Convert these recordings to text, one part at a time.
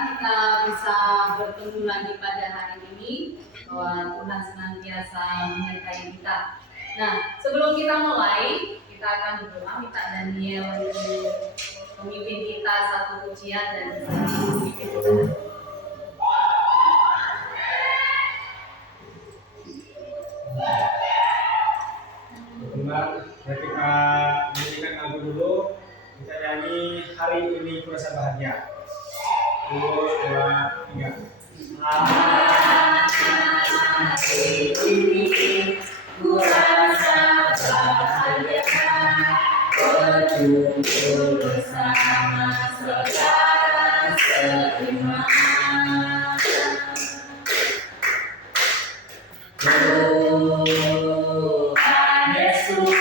kita bisa bertemu lagi pada hari ini, bahwa Tuhan senantiasa menyertai kita. Nah, sebelum kita mulai, kita akan berdoa minta Daniel untuk memimpin kita satu pujian dan memimpin kita. Teman-teman, ketika menyanyikan lagu dulu, kita nyanyi Hari Ini Kurasa Bahagia. 1, 2, 3. Hari ini kurasa bahagia, berkumpul bersama saudara seiman. Tuhan Yesus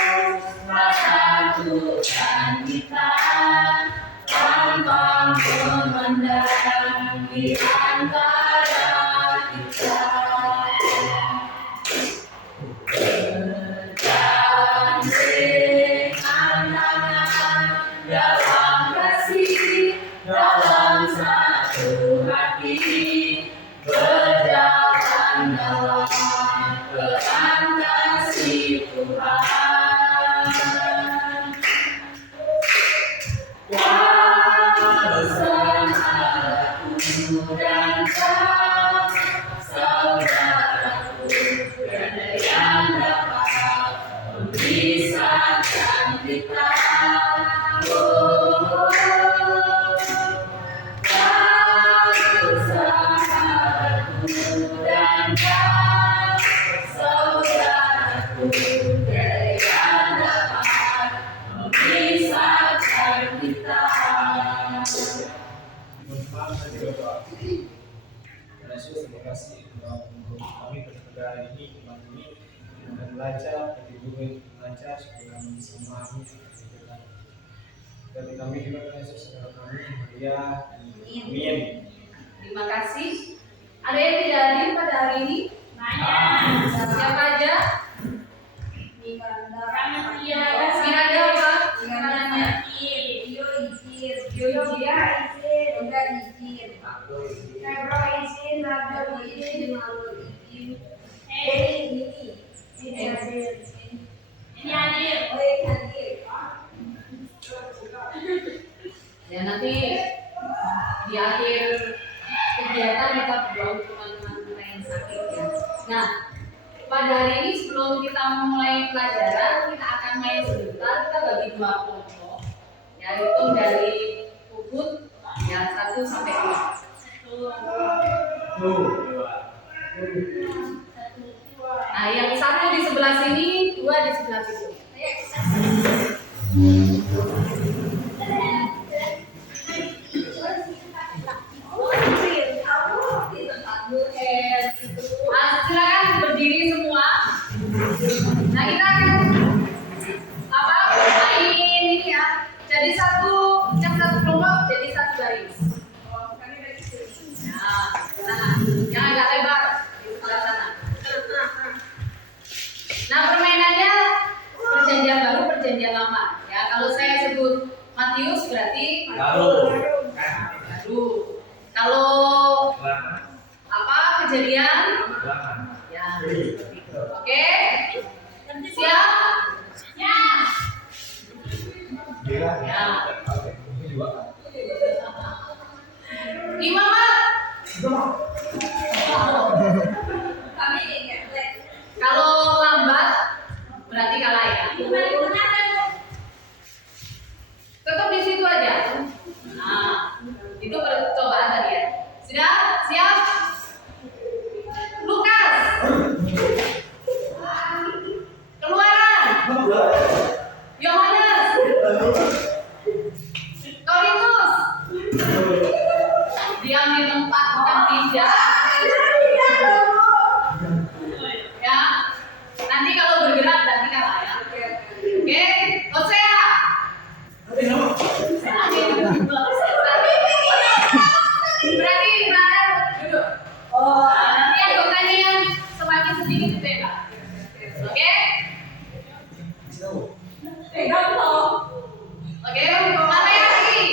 satukan kita tanpa memandang di antara kita. Berjalan dengan dalam kasih, dalam satu hati, berjalan dalam peran kasih Tuhan. Saudaraku dan kau, saudaraku, tiada yang dapat memisahkan kita. Saudaraku dan kau, saudaraku, tiada yang dapat memisahkan kita. Teman-teman, saya juga doa. Tuhan Yesus, terima kasih telah membantu kami pada hari ini, iman ini akan belajar, dari guru belajar supaya kami bisa memahami firman. Dari kami juga Tuhan Yesus, saudara kami, Maria, amin. Terima kasih. Ada yang tidak hadir pada hari ini? Siapa aja? Miranda apa? Miranda. Ya, nanti di akhir kegiatan kita berdoa untuk teman-teman kita yang sakit ya. Nah, pada hari ini sebelum kita memulai pelajaran, kita akan main sebentar. Kita bagi 2 kelompok, ya, hitung dari puput ya 1 sampai 2. Nah, yang 1 di sebelah sini, 2 di sebelah situ. Silakan berdiri semua. Nah, kita akan main ini ya. Jadi yang satu kelompok jadi 1 garis. Nah, yang agak lebar di sebelah sana. Nah, permainannya perjanjian baru, perjanjian lama. Ya, kalau saya sebut Matius berarti baru. Kalau kejadian? Ya. Oke. Siap? Ya. Ya. Gimana? Kalau lambat berarti kalah ya. Tetap di situ aja. Nah, itu percobaan tadi ya. Sudah? Siap? Lukas. Keluaran. Yohanes. Korintus. Diam di tempat bukan tidak. Ya. Nanti kalau bergerak berarti kalah ya. Oke. Hosea. Berarti berada duduk. Nanti anggotanya yang semakin sedikit beda. Oke? Oke, mana yang lagi?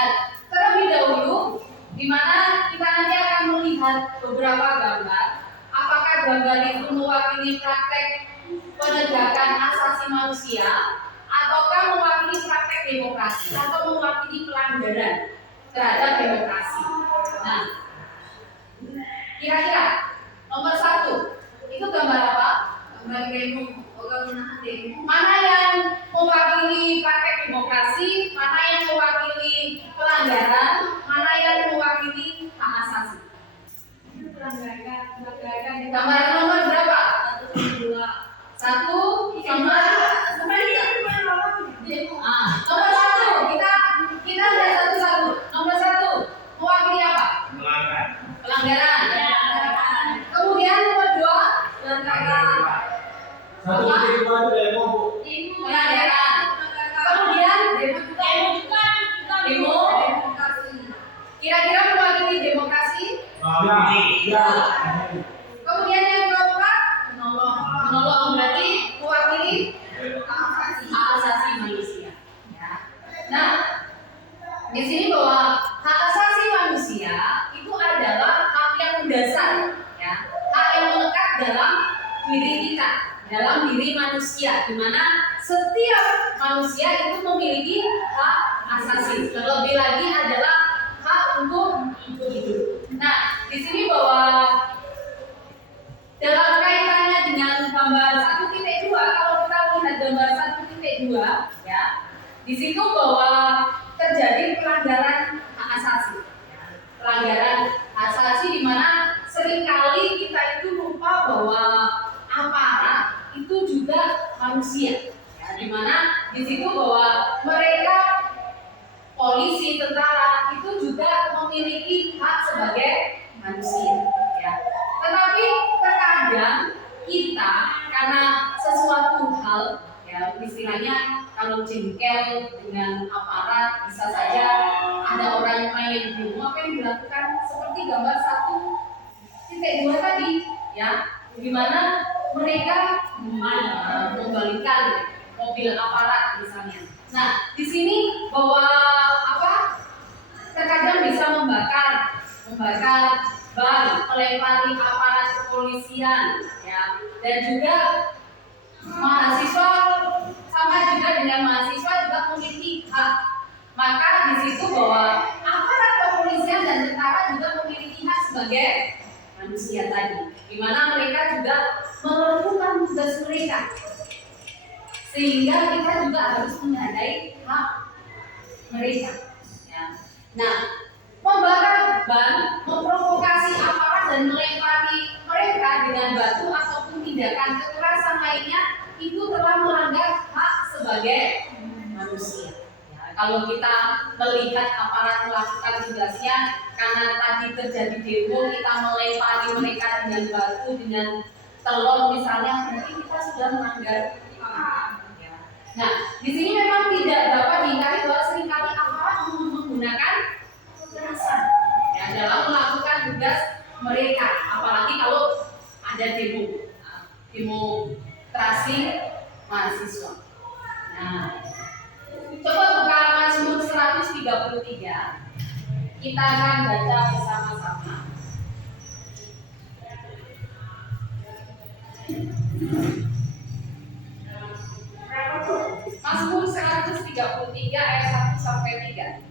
Dan terlebih dahulu, di mana kita nanti akan melihat beberapa gambar. Apakah gambar itu mewakili praktek penegakan asasi manusia, ataukah mewakili praktek demokrasi, atau mewakili pelanggaran terhadap demokrasi. Nah, kira-kira nomor 1 itu gambar apa? Gambar demo. Mana yang mewakili praktek demokrasi, mana yang mewakili pelanggaran, mana yang mewakili hak asasi. Gambar nomor berapa? 1, gambar nomor 1. Kita lihat satu-satu. Nomor 1 mewakili apa? Pelanggaran. Kemudian nomor 2 pelanggaran. Kemudian demo. Kira-kira mewakili demokrasi. Kemudian yang keempat menolong, berarti mewakili hak asasi manusia. Ya. Nah, di sini bahwa hak asasi manusia itu adalah hak yang mendasar, ya, hak yang melekat dalam diri kita, dalam diri manusia, di mana setiap manusia itu memiliki hak asasi. Terlebih lagi adalah hak untuk hidup. Nah, di sini bahwa dalam kaitannya dengan gambar 1.2, kalau kita lihat gambar 1.2, ya, di situ bahwa terjadi pelanggaran hak asasi. Pelanggaran hak asasi di mana seringkali kita itu lupa bahwa aparat itu juga manusia. Ya, di mana di situ bahwa mereka polisi, tentara itu juga memiliki hak sebagai manusia. Ya. Tetapi terkadang kita karena sesuatu hal, ya istilahnya kalau jengkel dengan aparat, bisa saja ada orang main demo, apa yang dilakukan seperti gambar 1.2 tadi, ya, di mana mereka membalikan mobil aparat misalnya. Nah, di sini bahwa apa? Terkadang bisa membakar ban, melempari aparat kepolisian, ya, dan juga mahasiswa sama juga dengan mahasiswa juga memiliki hak. Maka di situ bahwa aparat kepolisian dan tentara juga memiliki hak sebagai manusia tadi, di mana mereka juga melakukan tugas mereka, sehingga kita juga harus menghargai hak mereka. Ya. Nah, membakar ban, memprovokasi aparat dan melempari mereka dengan batu ataupun tindakan kekerasan lainnya itu telah melanggar hak sebagai manusia. Ya, kalau kita melihat aparat melakukan tugasnya karena tadi terjadi demo, kita melempari mereka dengan batu, dengan telur misalnya, berarti kita sudah melanggar hak. Ya. Nah, di sini memang tidak dapat diingkari bahwa seringkali aparat menggunakan kekerasan, ya, dalam melakukan tugas mereka, apalagi kalau ada demonstrasi mahasiswa. Nah, coba buka Mazmur 133, kita akan baca bersama-sama. Mazmur 133 ayat 1 sampai 3.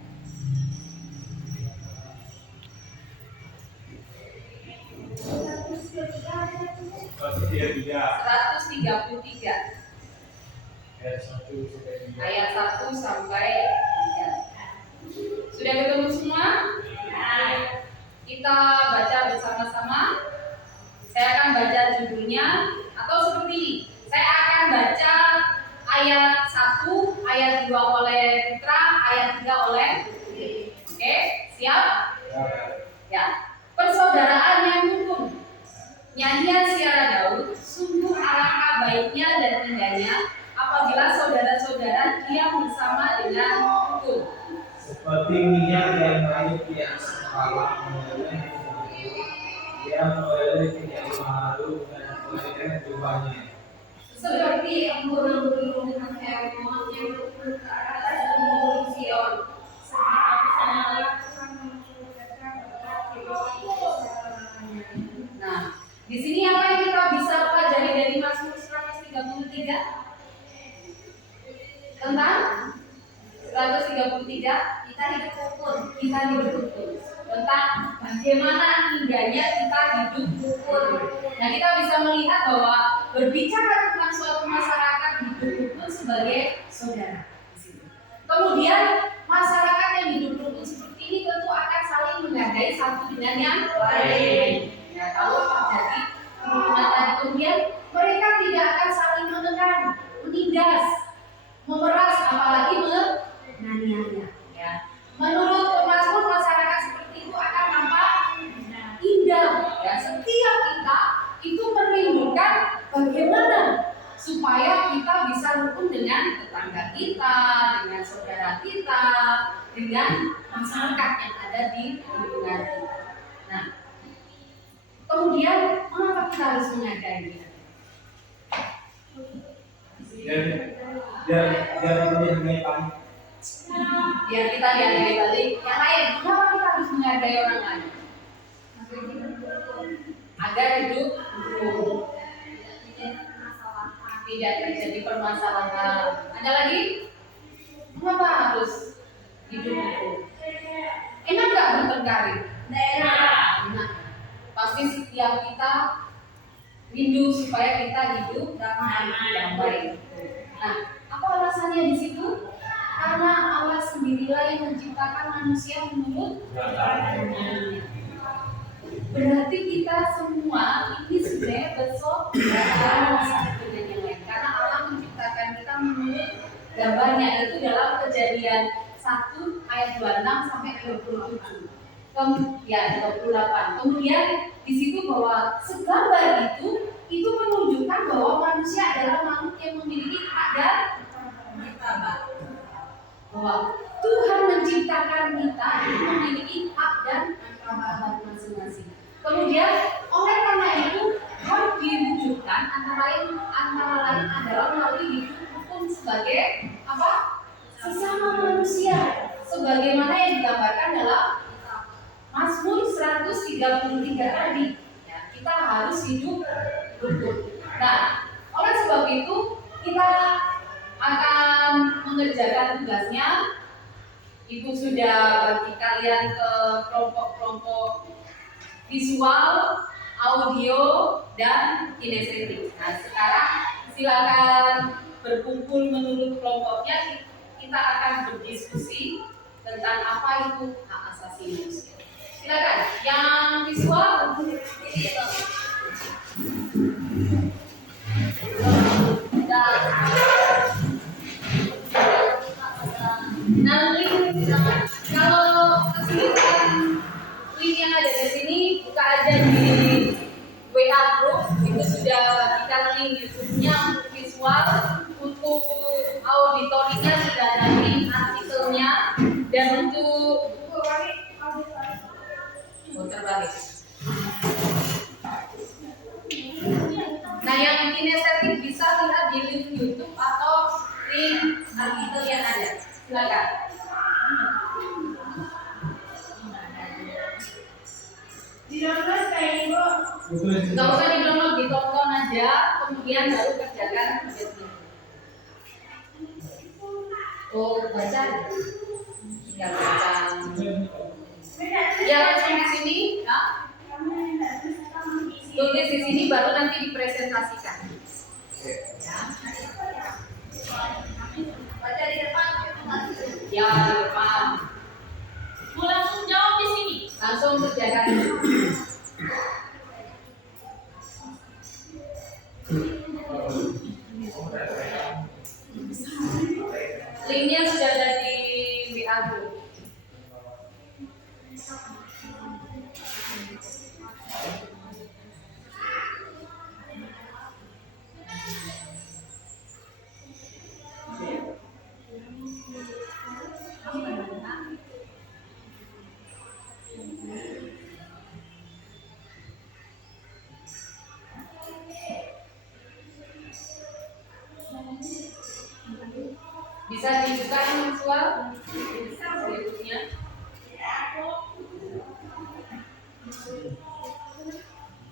Ayat 1 sampai 3. Sudah ketemu semua? Nah, kita baca bersama-sama. Saya akan baca judulnya, atau seperti ini. Saya akan baca ayat 1, ayat 2 oleh Putra, ayat 3 oleh Oke, siap? Ya. Persaudaraan yang rukun. Nyanyian siara Daud, sungguh alangkah baiknya dan indahnya apabila saudara-saudara diam bersama dengan rukun. Seperti minyak yang naik di atas kepala meleleh, dia meleleh tidak malu dan meleleh jubahnya. Seperti embun-embun Hermon yang berada di gunung Sion, kita hidup rukun, tentang bagaimana indahnya kita hidup rukun. Nah, kita bisa melihat bahwa berbicara tentang suatu masyarakat hidup rukun sebagai saudara. Kemudian masyarakat yang hidup rukun seperti ini tentu akan saling menghargai satu dengan yang lain. Ya, kalau terjadi kerukunan tadi, kemudian mereka tidak akan saling menekan, menindas, memeras, apalagi menganiaya. Ya. Menurut pemazmur, masyarakat seperti itu akan nampak indah. Ya, setiap kita itu merindukan bagaimana supaya kita bisa rukun dengan tetangga kita, dengan saudara kita, dengan masyarakat yang ada di lingkungan kita. Nah, kemudian mengapa kita harus menghargai? Biar menghargai Pak. Biar kita dihargai balik. Yang lain, kenapa kita harus menghargai orang lain? Agar hidup tidak terjadi permasalahan. Ada lagi? Kenapa harus hidup rukun? Enak nggak bertengkar? Enak. Pasti setiap kita rindu supaya kita hidup damai. Nah, apa alasannya di situ? Karena Allah sendirilah yang menciptakan manusia menurut gambarnya. Berarti kita semua ini sebenarnya bersaudara satu dengan yang lain. Karena Allah menciptakan kita menurut gambarnya, itu dalam Kejadian 1 ayat 26 sampai 27. Ya, 28. Kemudian di situ bahwa segambar itu menunjukkan bahwa manusia adalah makhluk yang memiliki hak dan martabat. Bahwa Tuhan menciptakan kita itu memiliki hak dan martabat masing-masing. Kemudian oleh karena itu harus diwujudkan antara lain adalah melalui hidup rukun sebagai apa? Sesama manusia. Sebagaimana yang digambarkan dalam Mazmur 133 tadi, ya, kita harus hidup rukun. Nah, oleh sebab itu kita akan mengerjakan tugasnya. Ibu sudah bagi kalian ke kelompok-kelompok visual, audio, dan kinestetik. Nah, sekarang silakan berkumpul menurut kelompoknya. Kita akan berdiskusi tentang apa itu hak asasi manusia. Silakan, yang visual nanti kalau kesulitan link yang ada di sini buka aja di WA group, itu sudah bagikan link YouTube-nya untuk visual, untuk auditorinya sudah ada link artikelnya, dan untuk terbalik. Nah, yang kinestetik bisa lihat di link YouTube atau link artikel yang ada. Silakan. Di-download kayak Ibu. Enggak usah di-download, ditonton aja, kemudian baru kerjakan tugasnya. Oh, baca. Ya, baca. Ya, langsung di sini, ya. Tulis di sini baru nanti dipresentasikan. Ya. Baca di depan. Ya, di depan. Mau langsung jawab di sini. Langsung kerjakan. Linknya sudah ada di WA group. Bisa dibuka visual berikutnya.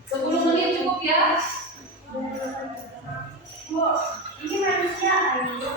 10 menit cukup ya. Ini manusia ini.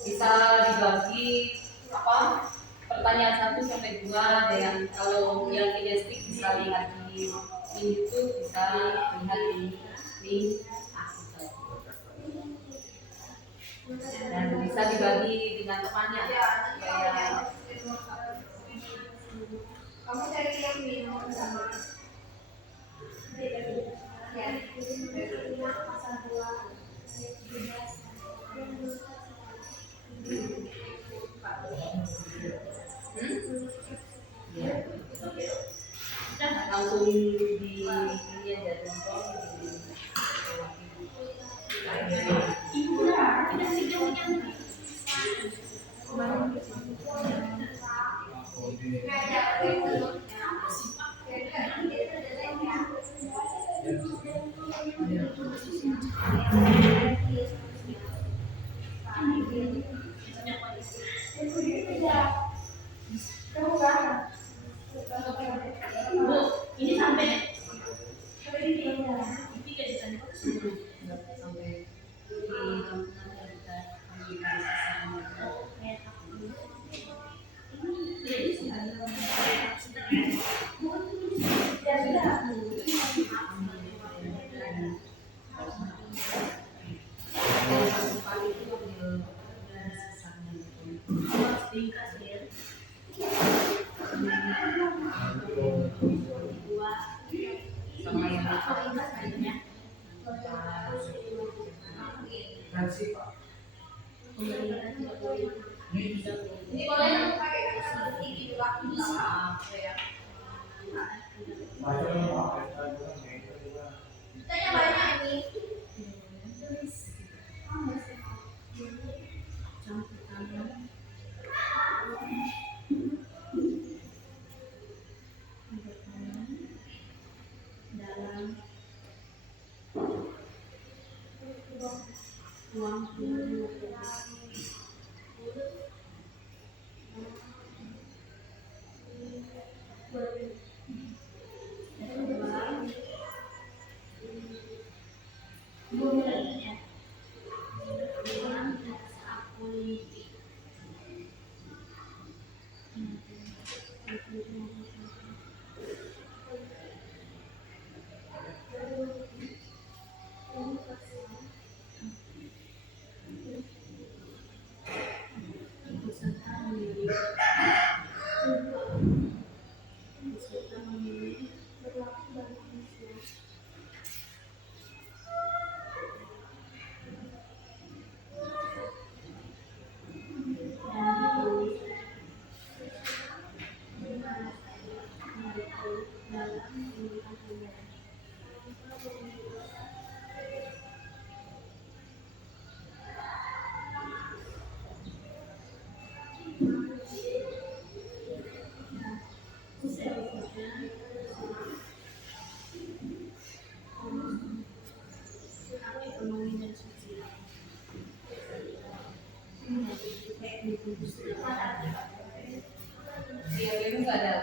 Bisa dibagi apa, pertanyaan 1 sampai 2. Ada yang kalau yang kinestik bisa lihat di YouTube, bisa lihat di artikel, dan bisa dibagi dengan temannya supaya Kamu cari yang minum sama ya, pasal 2 langsung di ini aja contoh ini sampai sampai sama yang Nanti Pak. ini boleh kamu pakai kata ini juga bisa ya. Macam apa? Itu juga. Tanya banyak ini. Iya, itu nggak ada.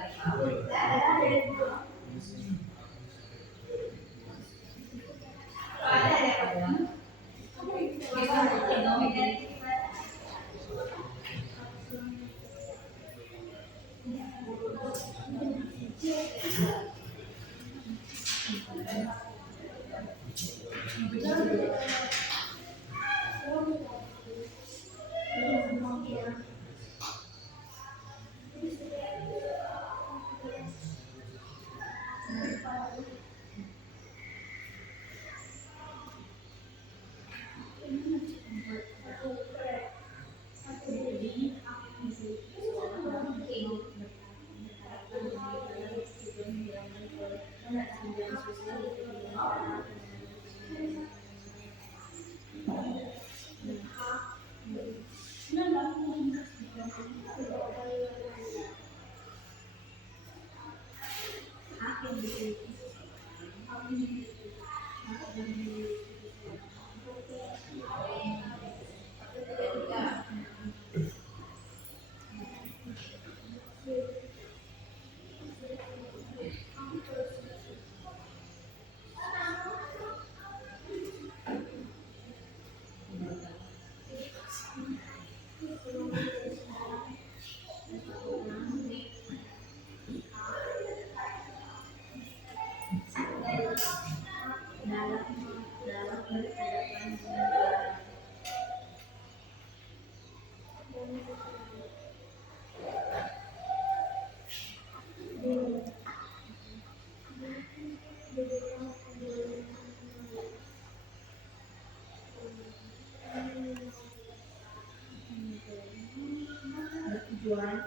tujuan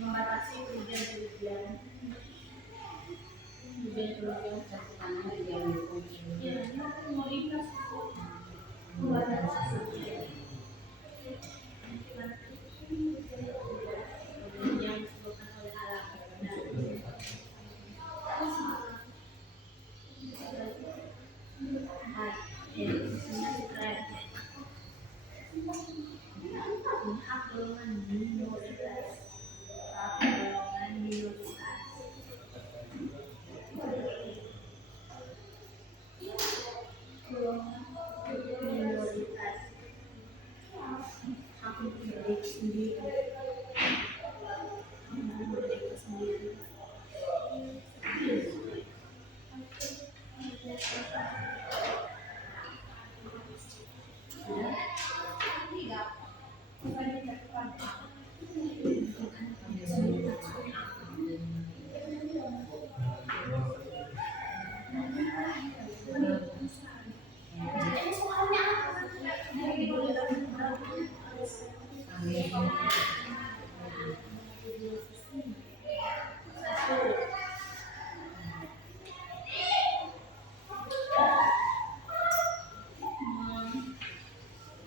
membatasi kerugian-kerugian Cakupannya di dalam dokumen. ya ini mau ikhlas membatasi yang disebutkan oleh alam hak golongan minoritas minoritas hak untuk berdiri sendiri berdiri sendiri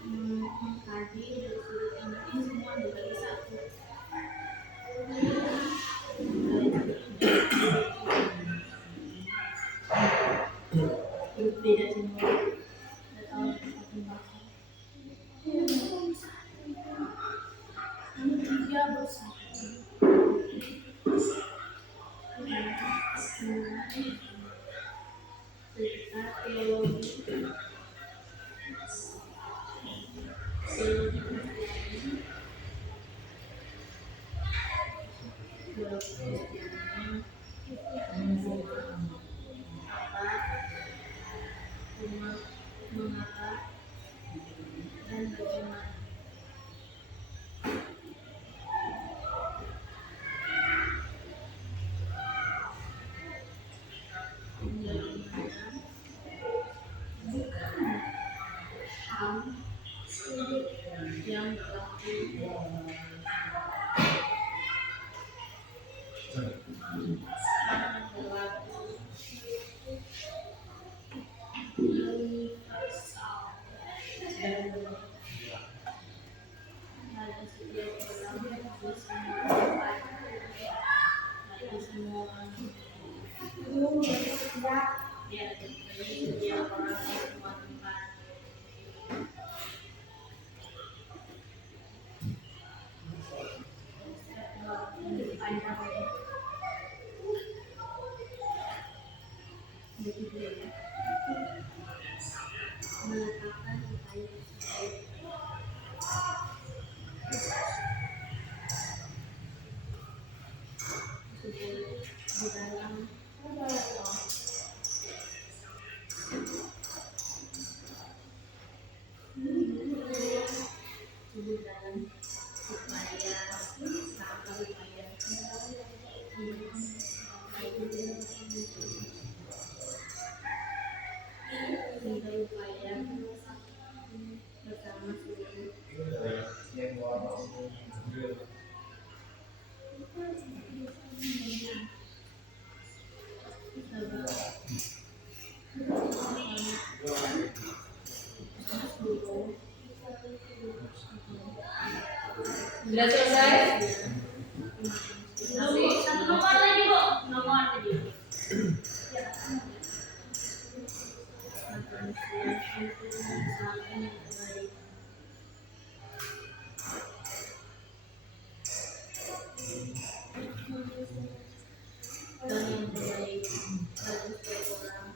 mengkaji dari sudut ini semua dibagi satu beda semua atau tiga bersatu teologi mengapa dan bagaimana ham yang berlaku universal dan bagi setiap orang bagi semua tempat bagi semua orang ya bagi setiap orang di semua tempat begitu ya meletakkan upaya di dalam di dalam upaya apa upaya hingga upaya bersama seluruh yang mau Sudah selesai? satu nomor lagi Bu nomor tadi dan yang terbaik bagi setiap orang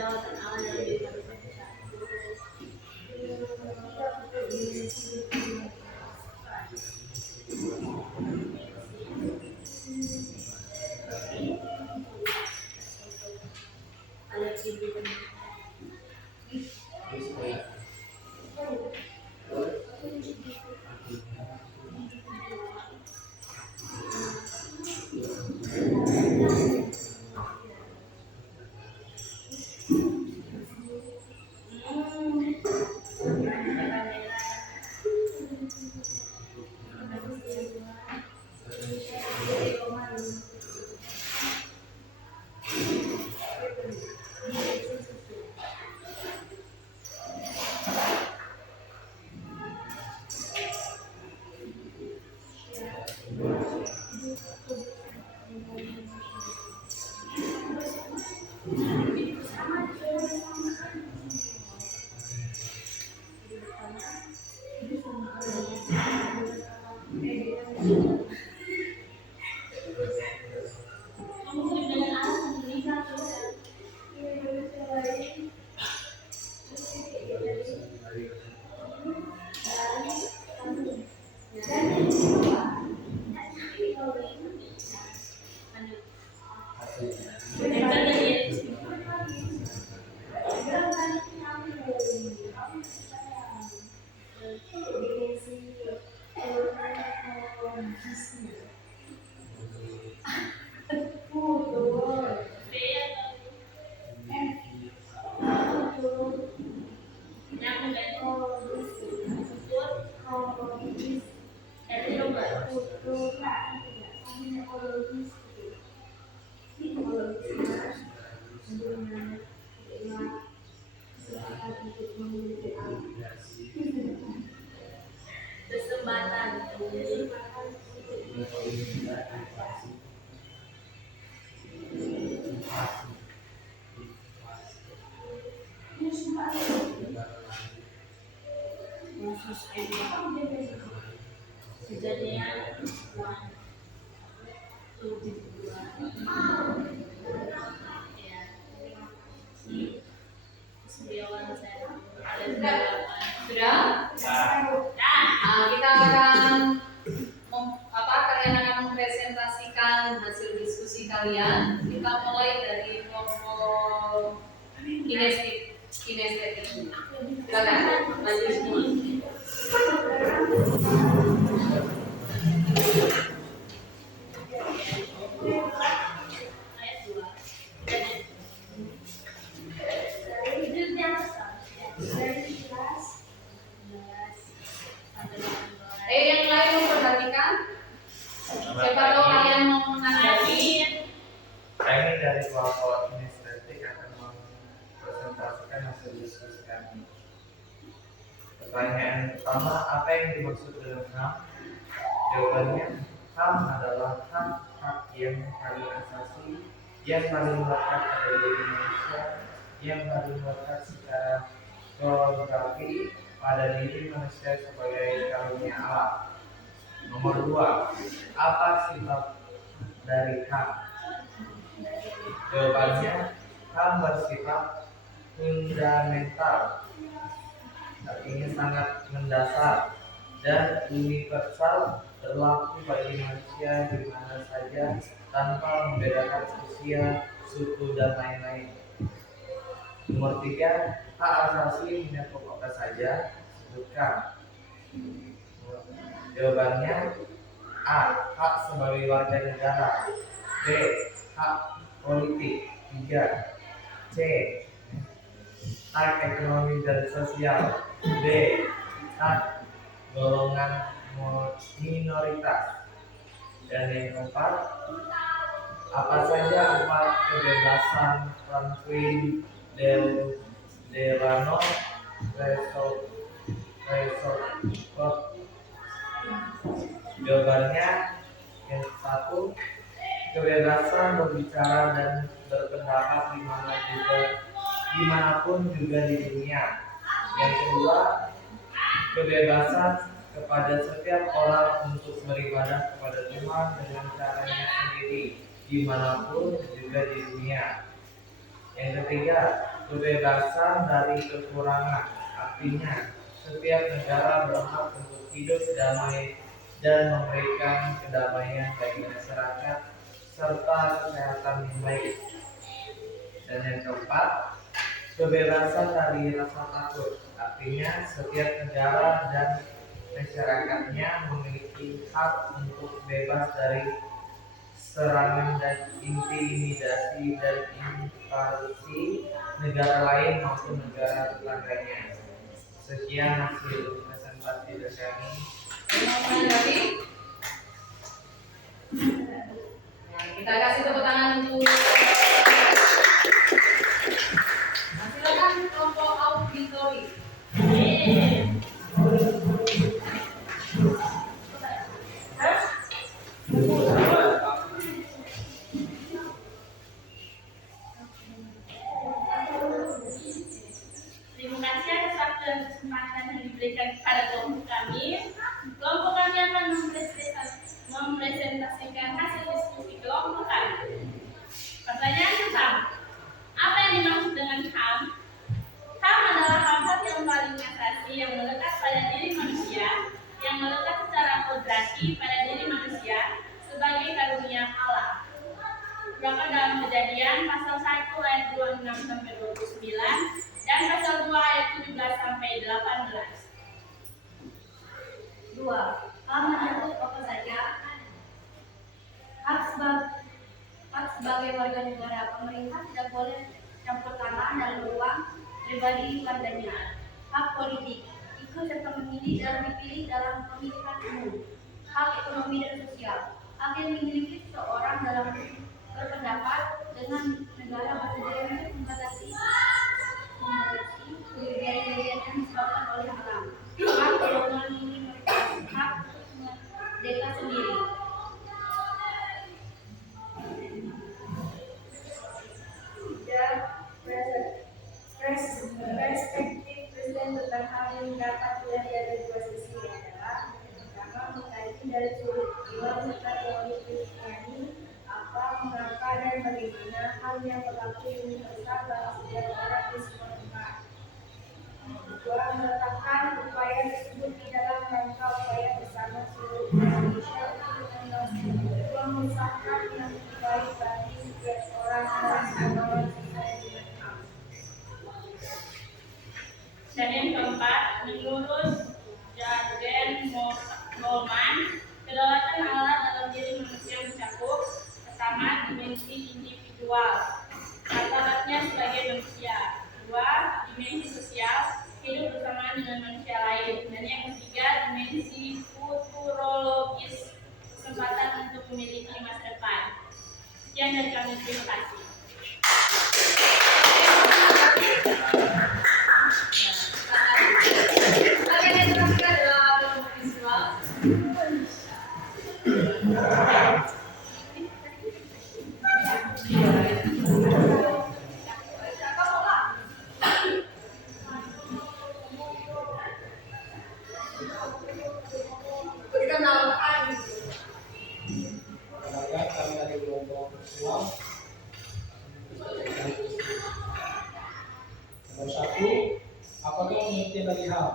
kedaulatan Allah dalam diri manusia itu satu. Ada ciri kesempatan. Kejadian 1:7. Ya. Sembilan saya. Sudah? Kita akan kalian akan mempresentasikan hasil diskusi kalian. Kita mulai dari kelompok kinestetik. Silakan, maju semua. Ayat 2. Ayo yang lain memperhatikan. Siapa tahu kalian mau menanggapi. Saya ini dari kelompok kinestetik akan mempresentasikan hasil diskusi kami. Pertanyaan pertama, apa yang dimaksud dengan HAM? Jawabannya, HAM adalah hak yang paling asasi, yang paling melekat pada diri manusia, yang paling melekat secara geografi pada diri manusia sebagai karunia Allah. Nomor 2, apa sifat dari HAM? Jawabannya, HAM bersifat fundamental, artinya sangat mendasar dan universal, berlaku bagi manusia di mana saja tanpa membedakan usia, suku, dan lain-lain. Nomor 3, hak asasi menyangkut apa saja? Sebutkan. Jawabannya, A. Hak sebagai warga negara. B. Hak politik. 3. C. Hak ekonomi dan sosial. D. Hak golongan minoritas. Dan yang keempat, apa saja 4 kebebasan Franklin Delano Roosevelt? Jawabannya yang 1, kebebasan berbicara dan berpendapat dimanapun juga di dunia. Yang kedua, kebebasan kepada setiap orang untuk beribadah kepada Tuhan dengan caranya sendiri dimanapun juga di dunia. Yang ketiga, kebebasan dari kekurangan. Artinya, setiap negara berhak untuk hidup damai dan memberikan kedamaian bagi masyarakat serta kesehatan yang baik. Dan yang keempat, kebebasan dari rasa takut. Artinya, setiap negara dan masyarakatnya memiliki hak untuk bebas dari serangan dan intimidasi dan invasi negara lain maupun negara tetangganya. Sekian hasil presentasi dari kami. Menanggapi? Nah, kita kasih tepuk tangan untuk silakan kelompok auditori. Terima kasih atas waktu dan kesempatan yang diberikan kepada kelompok kami. Kelompok kami akan mempresentasikan hasil diskusi kelompok kami. Pertanyaan pertama, apa yang dimaksud dengan HAM? HAM adalah hak-hak yang paling asasi yang melekat pada diri manusia, yang melekat secara kodrati pada diri manusia sebagai karunia Allah. Terdapat dalam Kejadian pasal 1 ayat 26 sampai 29 dan pasal 2 ayat 17 sampai 18. 2. Hak menyangkut apa saja? Hak sebagai warga negara, pemerintah tidak boleh campur tangan dalam ruang pribadi warganya. Hak politik, ikut serta memilih dan dipilih dalam pemilihan umum. Hak ekonomi dan sosial, hak yang dimiliki seseorang dalam berpendapat dengan negara bersedia untuk membatasi kerugian-kerugian yang disebabkan oleh alam. Hak golongan minoritas, hak merdeka sendiri. Dan perspektif Presiden tentang hal yang dapat dilihat dari dua sisi adalah pertama mengkaji dari sudut jiwa serta teori Kristiani mengapa dan bagaimana hal yang berlaku universal bagi setiap orang di semua tempat. Kedua, meletakkan upaya tersebut di dalam rangka upaya bersama seluruh Indonesia untuk mengusahakan yang terbaik bagi setiap orang atas agama sesuai dengan HAM. Dan yang keempat, menurut Jurgen Moltmann, kedaulatan Allah dalam diri manusia mencakup pertama, dimensi individual, martabatnya sebagai manusia. Kedua, dimensi sosial, hidup bersamaan dengan manusia lain. Dan yang ketiga, dimensi futurologis, kesempatan untuk memiliki masa depan. Sekian dari kami, terima kasih. Bagian yang terakhir adalah kelompok visual. Kami dari kelompok visual. Nomor 1, apakah pengertian dari HAM?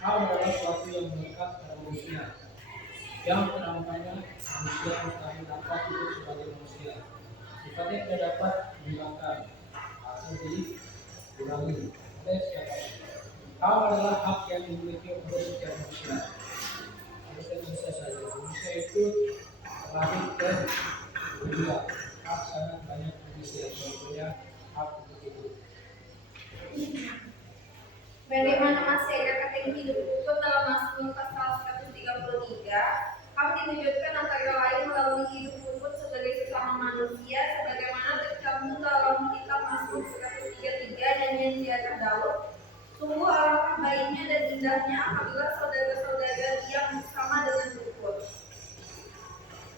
HAM adalah suatu yang melekat pada manusia, yang penampilannya manusia mustahil dapat hidup sebagai manusia. Sifatnya tidak dapat dihilangkan atau dikurangi oleh siapapun. HAM adalah hak yang dimiliki oleh setiap manusia. Bukan manusia saja. Manusia itu terlahir dan berbeda. Hak sangat banyak manusia. Contohnya hak untuk hidup. Bagaimana masyarakat yang hidup rukun dalam Mazmur pasal 133, HAM diwujudkan antara lain melalui hidup rukun sebagai sesama manusia, sebagaimana tercantum dalam kitab Mazmur 133 nyanyian ziarah Daud. Sungguh alangkah baiknya dan indahnya apabila saudara-saudara diam bersama dengan rukun.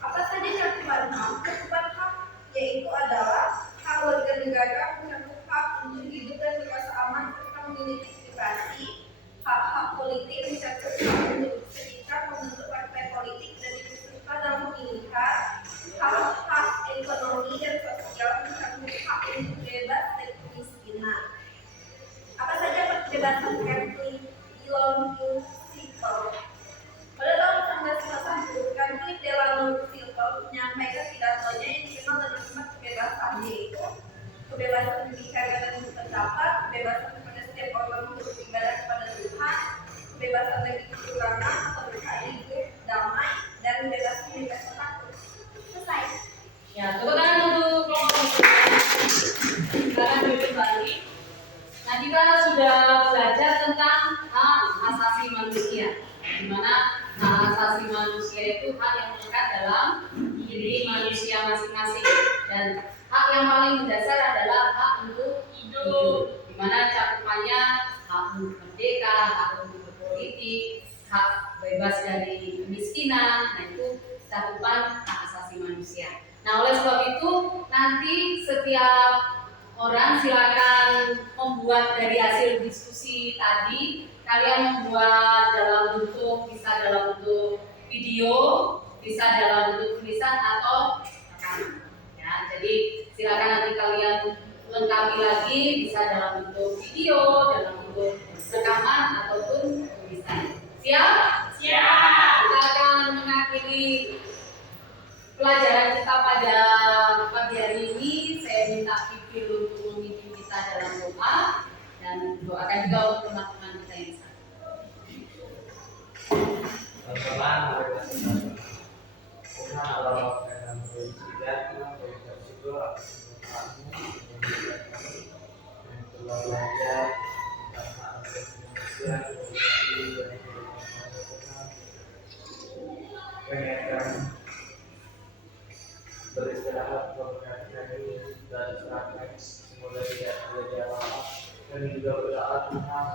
Apa saja cakupan HAM? Cakupan HAM yaitu adalah hak warga negara, mencakup hak untuk hidup dan merasa aman serta memiliki privasi, hak-hak politik mencakup hak untuk serikat, membentuk partai politik dan ikut serta dalam pemilihan, hak-hak ekonomi dan sosial mencakup hak untuk bebas dari kemiskinan, dan berpendapat, kebebasan kepada setiap orang untuk beribadah kepada Tuhan, kebebasan dari kekurangan atau berkali damai, dan kebebasan dari rasa takut. Selesai. Ya, tepuk tangan untuk kelompok itu. Sekarang duduk balik. Nah, kita sudah belajar tentang hak asasi manusia, di mana hak asasi manusia itu hak yang melekat dalam diri manusia masing-masing, dan hak yang paling mendasar adalah hak untuk hidup, di mana cakupannya hak untuk merdeka, hak untuk berpolitik, hak bebas dari kemiskinan. Nah, itu cakupan hak asasi manusia. Nah, oleh sebab itu nanti setiap orang silakan membuat dari hasil diskusi tadi, kalian membuat dalam bentuk, bisa dalam bentuk video, bisa dalam bentuk tulisan atau rekaman. Ya, jadi silakan nanti kalian lengkapi lagi, bisa dalam bentuk video, dalam bentuk rekaman ataupun tulisan. Siap? Siap. Kita akan mengakhiri pelajaran kita pada pagi hari ini. Saya minta Fikir untuk memimpin kita dalam doa dan doakan juga untuk teman-teman kita yang sakit. Teman-teman, Tuhan Allah akan berbicara, bersyukur atas kami yang telah belajar tentang hak asasi manusia, pengen beristirahat berkali-kali dan serahkan semoga tidak terjadi apa-apa, dan juga berdoa Tuhan